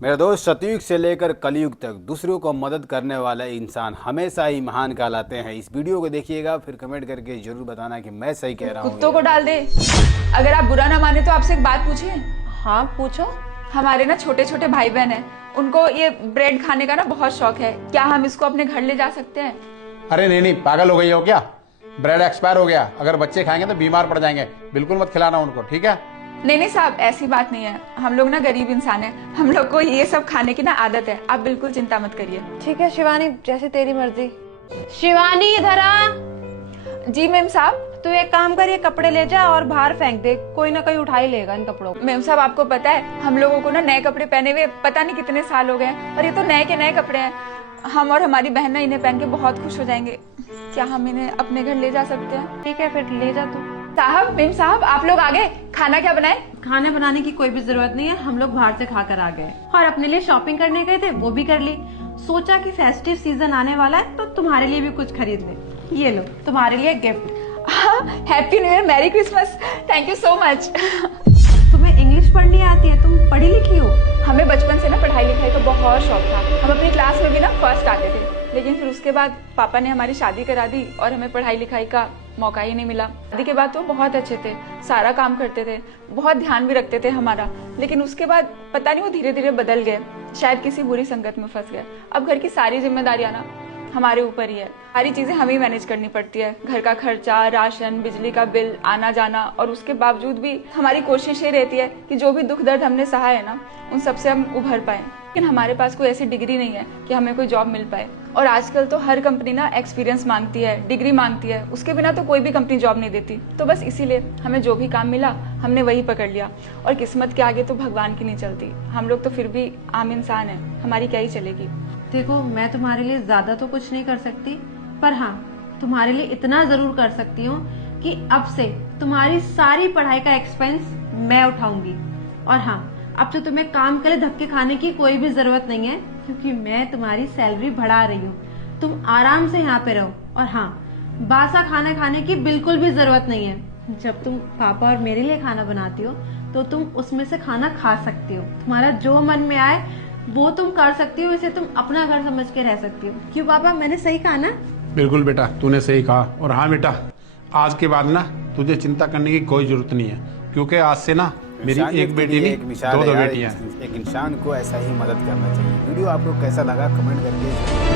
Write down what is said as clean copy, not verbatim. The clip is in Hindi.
मेरे दोस्त, सतयुग से लेकर कलयुग तक दूसरों को मदद करने वाला इंसान हमेशा ही महान कहलाते हैं। इस वीडियो को देखिएगा, फिर कमेंट करके जरूर बताना कि मैं सही कह रहा हूँ। कुत्तों को डाल दे। अगर आप बुरा ना माने तो आपसे एक बात पूछे। हाँ पूछो। हमारे ना छोटे छोटे भाई बहन हैं, उनको ये ब्रेड खाने का ना बहुत शौक है। क्या हम इसको अपने घर ले जा सकते हैं? अरे नहीं, पागल हो गई हो क्या? ब्रेड एक्सपायर हो गया, अगर बच्चे खाएंगे तो बीमार पड़ जाएंगे। बिल्कुल मत खिलाना उनको, ठीक है? नहीं साहब, ऐसी बात नहीं है। हम लोग ना गरीब इंसान हैं, हम लोग को ये सब खाने की ना आदत है। आप बिल्कुल चिंता मत करिए। ठीक है शिवानी, जैसे तेरी मर्जी। शिवानी इधर आ। जी मैम साहब। तू एक काम कर, ये कपड़े ले जा और बाहर फेंक दे, कोई ना कोई उठा ही लेगा इन कपड़ों को। मैम साहब, आपको पता है हम लोगों को ना नए कपड़े पहने हुए पता नहीं कितने साल हो गए हैं, और ये तो नए के नए कपड़े हैं। हम और हमारी बहन ना इन्हें पहन के बहुत खुश हो जाएंगे। क्या हम इन्हें अपने घर ले जा सकते हैं? ठीक है फिर ले जा तू। साहब, मैम साहब, आप लोग आ गए। खाना क्या बनाए? खाने बनाने की कोई भी जरूरत नहीं है, हम लोग बाहर से खाकर आ गए और अपने लिए शॉपिंग करने गए थे, वो भी कर ली। सोचा कि फेस्टिव सीजन आने वाला है तो तुम्हारे लिए भी कुछ खरीद ले। ये लो तुम्हारे लिए gift. Happy new year, merry Christmas. Thank you so much. तुम्हें इंग्लिश पढ़नी आती है? तुम पढ़ी लिखी हो? हमें बचपन से ना पढ़ाई लिखाई का बहुत शौक था। हम अपनी क्लास में भी ना फर्स्ट आते थे, लेकिन फिर उसके बाद पापा ने हमारी शादी करा दी और हमें पढ़ाई लिखाई का मौका ही नहीं मिला। शादी के बाद तो बहुत अच्छे थे, सारा काम करते थे, बहुत ध्यान भी रखते थे हमारा। लेकिन उसके बाद पता नहीं वो धीरे धीरे बदल गए, शायद किसी बुरी संगत में फंस गए। अब घर की सारी जिम्मेदारियां ना हमारे ऊपर ही है। सारी चीजें हमें ही मैनेज करनी पड़ती है, घर का खर्चा, राशन, बिजली का बिल, आना जाना। और उसके बावजूद भी हमारी कोशिश ये रहती है कि जो भी दुख दर्द हमने सहा है ना, उन सबसे हम उभर पाए। लेकिन हमारे पास कोई ऐसी डिग्री नहीं है कि हमें कोई जॉब मिल पाए। और आजकल तो हर कंपनी ना एक्सपीरियंस मांगती है, डिग्री मांगती है। उसके बिना तो कोई भी कंपनी जॉब नहीं देती। तो बस इसीलिए हमें जो भी काम मिला हमने वही पकड़ लिया। और किस्मत के आगे तो भगवान की नहीं चलती। हम लोग तो फिर भी आम इंसान हैं, हमारी क्या ही चलेगी। देखो, मैं तुम्हारे लिए ज्यादा तो कुछ नहीं कर सकती, पर हाँ तुम्हारे लिए इतना जरूर कर सकती हूँ कि अब से तुम्हारी सारी पढ़ाई का एक्सपेंस मैं उठाऊंगी। और हाँ, अब तो तुम्हें काम के लिए धक्के खाने की कोई भी जरूरत नहीं है, क्योंकि मैं तुम्हारी सैलरी बढ़ा रही हूँ। तुम आराम से यहाँ पे रहो। और हाँ, बासा खाना खाने की बिल्कुल भी जरूरत नहीं है। जब तुम पापा और मेरे लिए खाना बनाती हो तो तुम उसमें से खाना खा सकती हो। तुम्हारा जो मन में आए वो तुम कर सकती हो, इसे तुम अपना घर समझ के रह सकती हो। क्यों पापा, मैंने सही कहा ना? बिल्कुल बेटा, तूने सही कहा। और हाँ बेटा, आज के बाद ना तुझे चिंता करने की कोई जरूरत नहीं है, क्योंकि आज से ना मेरी एक बेटी नहीं, दो बेटियां हैं। एक इंसान को ऐसा ही मदद करना चाहिए। वीडियो आपको कैसा लगा कमेंट करके